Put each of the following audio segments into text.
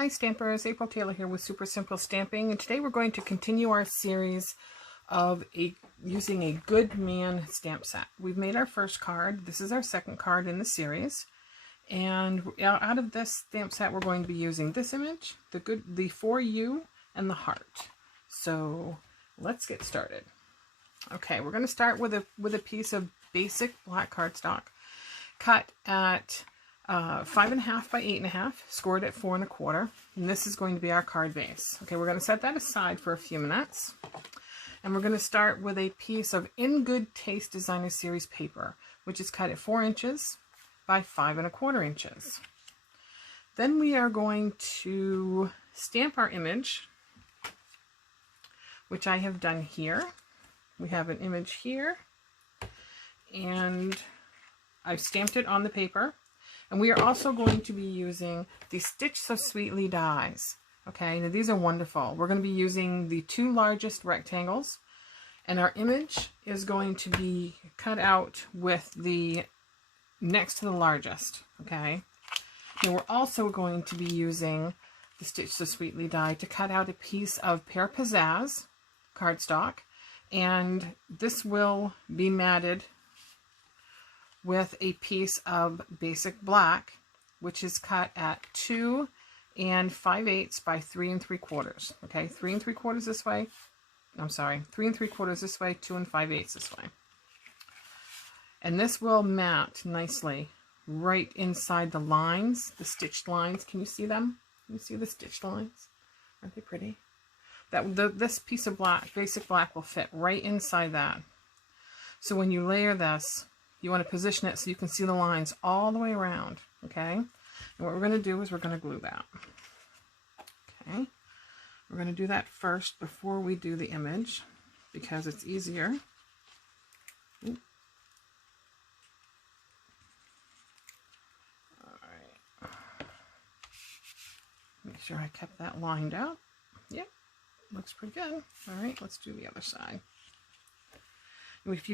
Hi Stampers, April Taylor here with Super Simple Stamping, and today we're going to continue our series of using a Good Man stamp set. We've made our first card. This is our second card in the series, and out of this stamp set we're going to be using this image, the For You, and the heart. So let's get started. Okay, we're going to start with a piece of basic black cardstock cut at 5.5 by 8.5, scored at 4 1/4, and this is going to be our card base. Okay, we're going to set that aside for a few minutes, and we're going to start with a piece of In Good Taste Designer Series paper, which is cut at 4 inches by 5 1/4 inches. Then we are going to stamp our image, which I have done here. We have an image here, and I've stamped it on the paper. And we are also going to be using the Stitch So Sweetly dies. Okay, now these are wonderful. We're going to be using the 2 largest rectangles, and our image is going to be cut out with the next to the largest. Okay, and we're also going to be using the Stitch So Sweetly die to cut out a piece of Pear Pizzazz cardstock, and this will be matted with a piece of basic black, which is cut at 2 5/8 by 3 3/4. Okay, 3 3/4 this way. I'm sorry, 3 3/4 this way, 2 5/8 this way. And this will mat nicely right inside the lines, the stitched lines. Can you see them? Can you see the stitched lines? Aren't they pretty? This piece of black, basic black, will fit right inside that. So when you layer this, you want to position it so you can see the lines all the way around, okay? And what we're going to do is we're going to glue that. Okay, we're going to do that first before we do the image because it's easier. All right. Make sure I kept that lined out. Yep, looks pretty good. All right, let's do the other side. If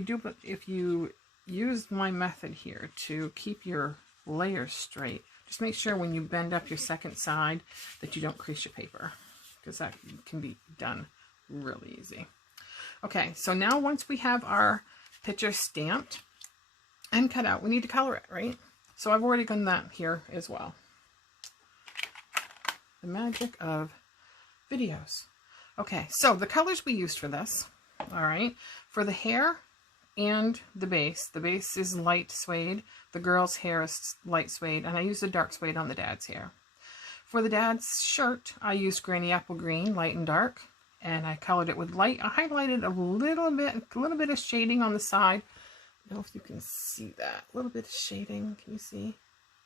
you use my method here to keep your layers straight, just make sure when you bend up your second side that you don't crease your paper, because that can be done really easy. Okay, so now once we have our picture stamped and cut out, we need to color it, right? So I've already done that here as well. The magic of videos. Okay, so the colors we used for this, all right, for the hair and the base is light suede, the girl's hair is light suede, and I used a dark suede on the dad's hair. For the dad's shirt, I used Granny Apple Green, light and dark, and I colored it with light. I highlighted a little bit of shading on the side. I don't know if you can see that, a little bit of shading. Can you see?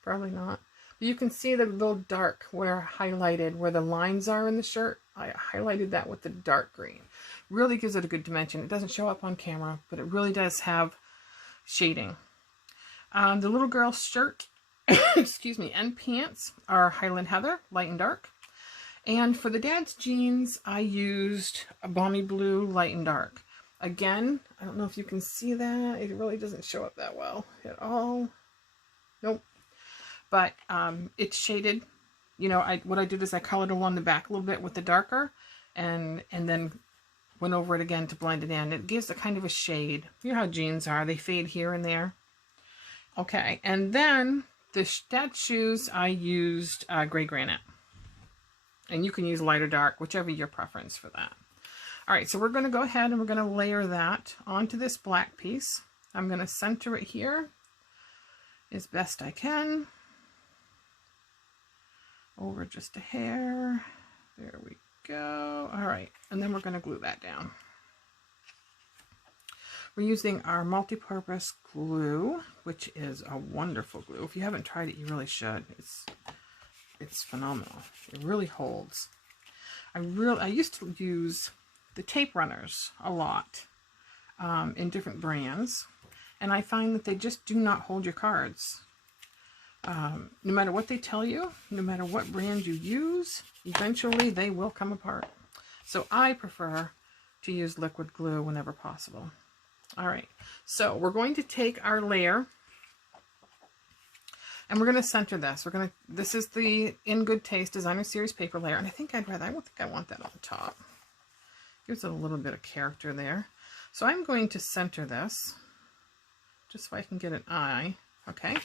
Probably not. But you can see the little dark where I highlighted where the lines are in the shirt. I highlighted that with the dark green. Really gives it a good dimension. It doesn't show up on camera, but it really does have shading. The little girl's shirt, excuse me, and pants are Highland Heather, light and dark. And for the dad's jeans, I used a Balmy Blue, light and dark. Again, I don't know if you can see that. It really doesn't show up that well at all. Nope. But it's shaded. You know, what I did is I colored along the back a little bit with the darker, and then went over it again to blend it in. It gives a kind of a shade. You know how jeans are. They fade here and there. Okay, and then the dad's shoes, I used gray granite. And you can use light or dark, whichever your preference for that. All right, so we're going to go ahead and we're going to layer that onto this black piece. I'm going to center it here as best I can. Over just a hair. There we go. All right, and then we're going to glue that down. We're using our multi-purpose glue, which is a wonderful glue. If you haven't tried it, you really should. It's phenomenal. It really holds. I used to use the tape runners a lot in different brands, and I find that they just do not hold your cards. No matter what they tell you, no matter what brand you use, eventually they will come apart. So I prefer to use liquid glue whenever possible. All right, so we're going to take our layer And we're going to center this. This is the In Good Taste Designer Series paper layer. And I think I don't think I want that on the top. Gives it a little bit of character there. So I'm going to center this just so I can get an eye. Okay.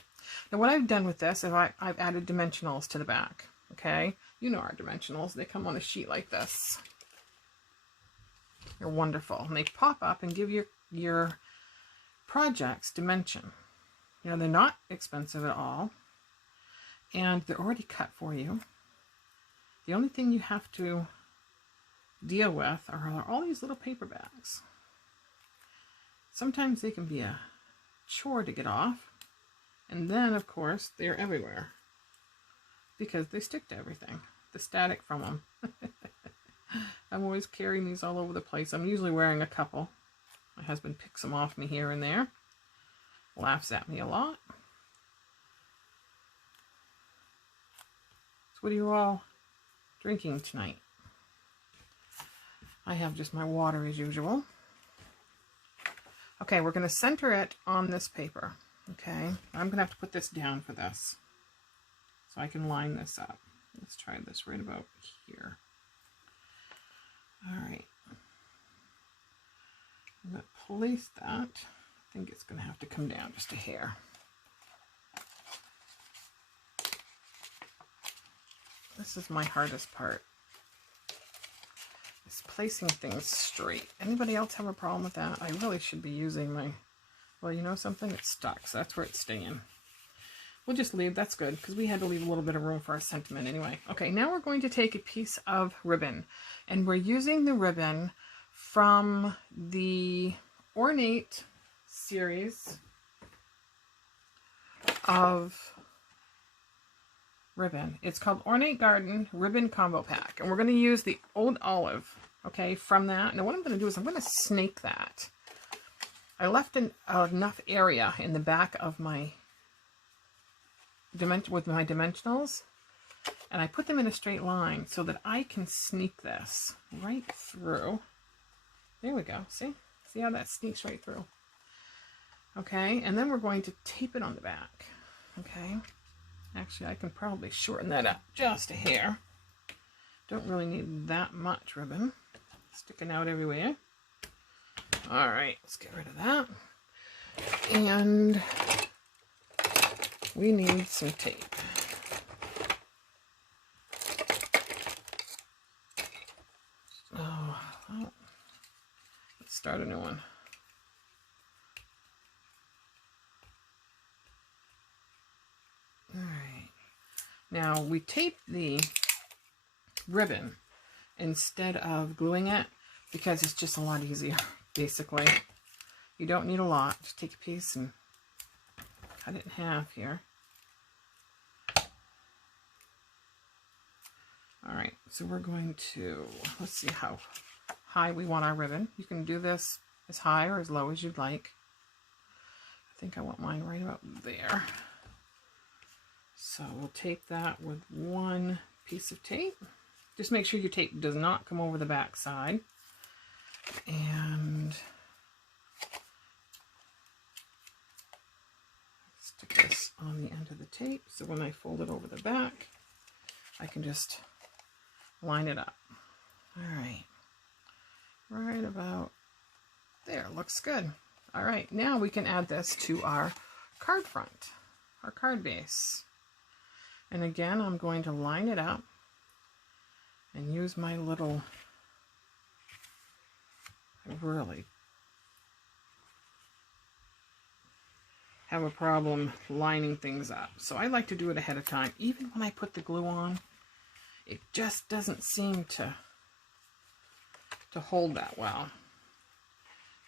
Now what I've done with this is I've added dimensionals to the back. Okay. You know our dimensionals. They come on a sheet like this. They're wonderful. And they pop up and give your projects dimension. You know, they're not expensive at all. And they're already cut for you. The only thing you have to deal with are all these little paper bags. Sometimes they can be a chore to get off. And then, of course, they're everywhere. Because they stick to everything. The static from them. I'm always carrying these all over the place. I'm usually wearing a couple. My husband picks them off me here and there. Laughs at me a lot. So what are you all drinking tonight? I have just my water as usual. Okay, we're going to center it on this paper. Okay, I'm going to have to put this down for this. So I can line this up. Let's try this right about here. All right. I'm going to place that. I think it's going to have to come down just a hair. This is my hardest part. It's placing things straight. Anybody else have a problem with that? I really should be using my... Well, you know something? It's stuck, so that's where it's staying. We'll just leave. That's good, because we had to leave a little bit of room for our sentiment anyway. Okay, now we're going to take a piece of ribbon. And we're using the ribbon from the Ornate series of ribbon. It's called Ornate Garden Ribbon Combo Pack. And we're going to use the Old Olive, okay, from that. Now what I'm going to do is I'm going to snake that. I left enough area in the back of my with my dimensionals, and I put them in a straight line so that I can sneak this right through. There we go. See how that sneaks right through? Okay, and then we're going to tape it on the back. Okay, actually I can probably shorten that up just a hair. Don't really need that much ribbon sticking out everywhere. All right, let's get rid of that. And we need some tape. Oh, well, let's start a new one. All right. Now we tape the ribbon instead of gluing it because it's just a lot easier, basically. You don't need a lot. Just take a piece and cut it in half here. All right, so we're going to, let's see how high we want our ribbon. You can do this as high or as low as you'd like. I think I want mine right about there. So we'll tape that with one piece of tape. Just make sure your tape does not come over the back side. And stick this on the end of the tape, so when I fold it over the back, I can just line it up. All right. Right about there. Looks good. All right. Now we can add this to our card front, our card base. And again, I'm going to line it up and use my little, I really have a problem lining things up. So I like to do it ahead of time. Even when I put the glue on, it just doesn't seem to hold that well.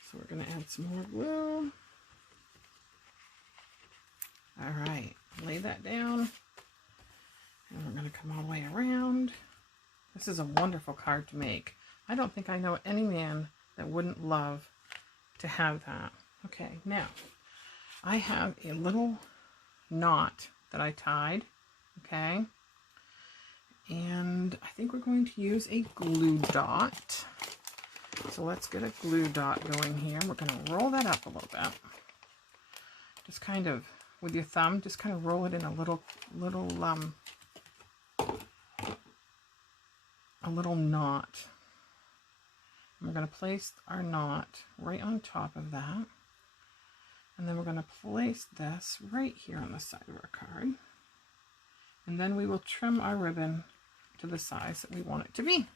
So we're going to add some more glue. All right, lay that down. And we're going to come all the way around. This is a wonderful card to make. I don't think I know any man that wouldn't love to have that. Okay, now I have a little knot that I tied, okay? And I think we're going to use a glue dot. So let's get a glue dot going here. We're going to roll that up a little bit. Just kind of with your thumb, just kind of roll it in a little knot. And we're going to place our knot right on top of that. And then we're going to place this right here on the side of our card. And then we will trim our ribbon to the size that we want it to be.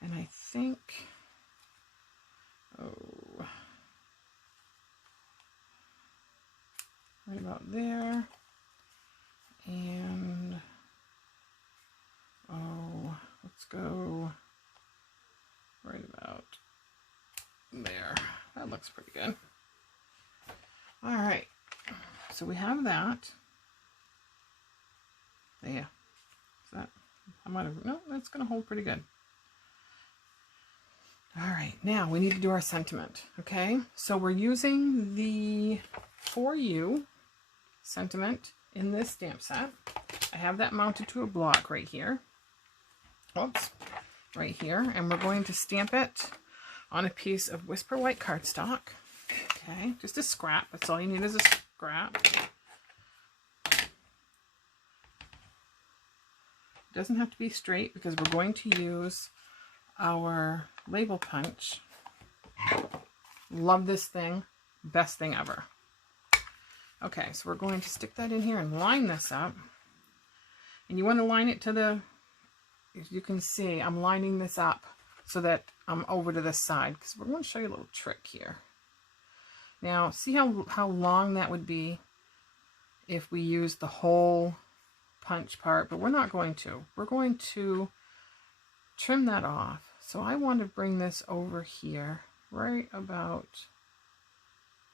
And I think, right about there. And, let's go right about there. That looks pretty good. All right, so we have that. There. Is that, I might have, no, that's going to hold pretty good. All right, now we need to do our sentiment, okay? So we're using the For You sentiment in this stamp set. I have that mounted to a block right here. Oops, right here. And we're going to stamp it on a piece of Whisper White cardstock. Okay, just a scrap. That's all you need is a scrap. It doesn't have to be straight because we're going to use our label punch. Love this thing. Best thing ever. Okay, so we're going to stick that in here and line this up. And you want to line it to the, as you can see, I'm lining this up so that I'm over to this side because we're going to show you a little trick here. Now, see how long that would be if we use the whole punch part, but we're not going to. We're going to trim that off. So I want to bring this over here, right about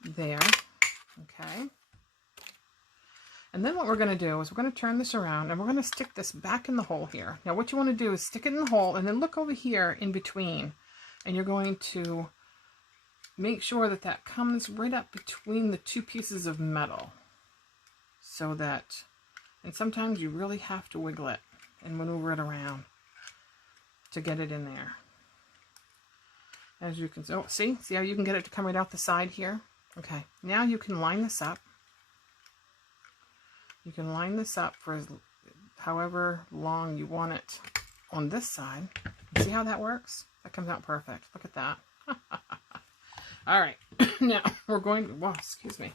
there, okay? And then what we're going to do is we're going to turn this around and we're going to stick this back in the hole here. Now what you want to do is stick it in the hole and then look over here in between, and you're going to make sure that that comes right up between the two pieces of metal, so that, and sometimes you really have to wiggle it and maneuver it around to get it in there. As you can see how you can get it to come right out the side here? Okay, now you can line this up. You can line this up for however long you want it on this side. See how that works? That comes out perfect. Look at that. All right, now we're going to, well, excuse me.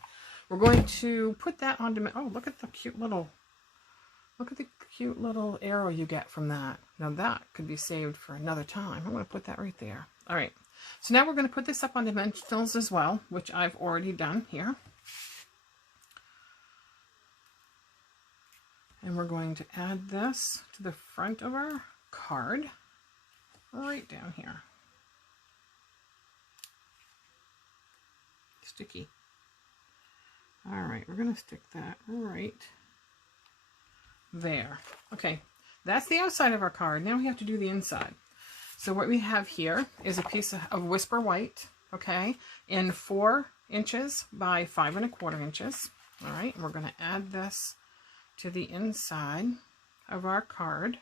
We're going to put that on, look at the cute little arrow you get from that. Now that could be saved for another time. I'm going to put that right there. All right, so now we're going to put this up on Dimensionals as well, which I've already done here. And we're going to add this to the front of our card, right down here. Sticky. All right, we're going to stick that right there. Okay, that's the outside of our card. Now we have to do the inside. So what we have here is a piece of Whisper White, okay, in 4 inches by 5 1/4 inches. All right, and we're going to add this to the inside of our card.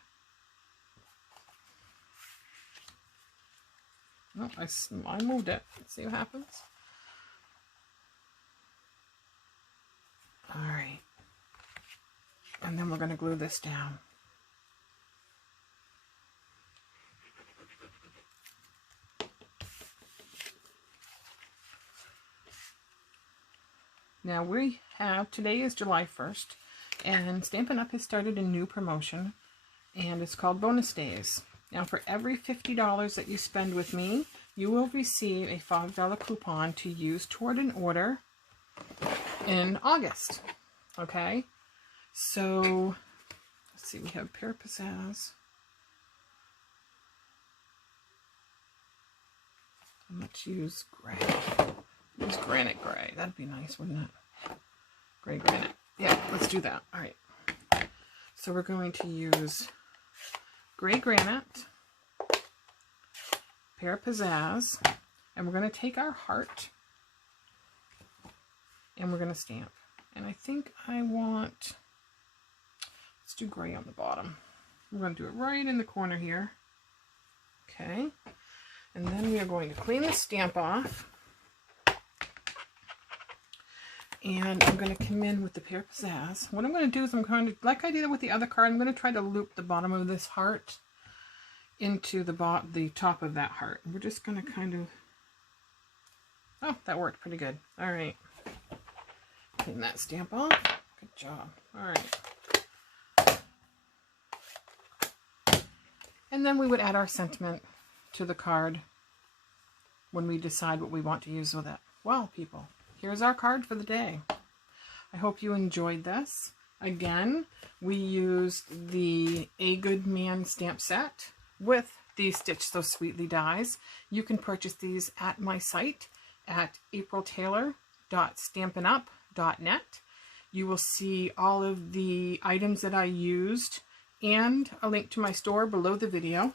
Oh, I moved it. Let's see what happens. All right, and then we're going to glue this down. Now we have, today is July 1st, and Stampin' Up! Has started a new promotion, and it's called Bonus Days. Now for every $50 that you spend with me, you will receive a $5 coupon to use toward an order in August. Okay, so let's see, we have Pear Pizzazz. And let's use gray. Use Granite gray. That'd be nice, wouldn't it? Gray granite. Yeah, let's do that. All right. So we're going to use Gray Granite, Pear Pizzazz, and we're going to take our heart and we're going to stamp. And I think I want, let's do gray on the bottom. We're going to do it right in the corner here. Okay. And then we are going to clean the stamp off. And I'm going to come in with the Pear Pizzazz. What I'm going to do is I'm going to, like I did with the other card, I'm going to try to loop the bottom of this heart into the top of that heart. We're just going to kind of, oh, that worked pretty good. All right. Clean that stamp off. Good job. All right. And then we would add our sentiment to the card when we decide what we want to use with it. Well, people, here's our card for the day. I hope you enjoyed this. Again, we used the A Good Man stamp set with the Stitch So Sweetly dies. You can purchase these at my site at apriltaylor.stampinup.net. You will see all of the items that I used and a link to my store below the video.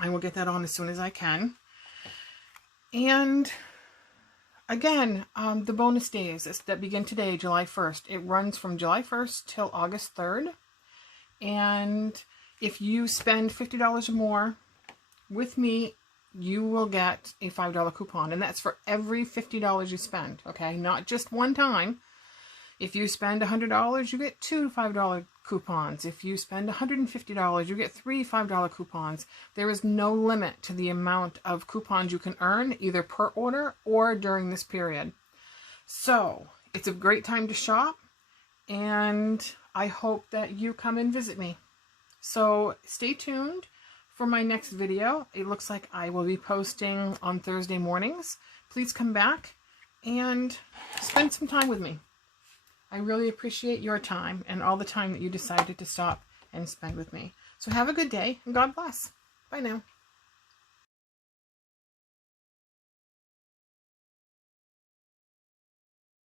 I will get that on as soon as I can. And again, the bonus days that begin today, July 1st. It runs from July 1st till August 3rd. And if you spend $50 or more with me, you will get a $5 coupon. And that's for every $50 you spend, okay? Not just one time. If you spend $100, you get 2 $5 coupons. If you spend $150, you get 3 $5 coupons. There is no limit to the amount of coupons you can earn, either per order or during this period. So, it's a great time to shop, and I hope that you come and visit me. So, stay tuned for my next video. It looks like I will be posting on Thursday mornings. Please come back and spend some time with me. I really appreciate your time and all the time that you decided to stop and spend with me. So have a good day and God bless. Bye now.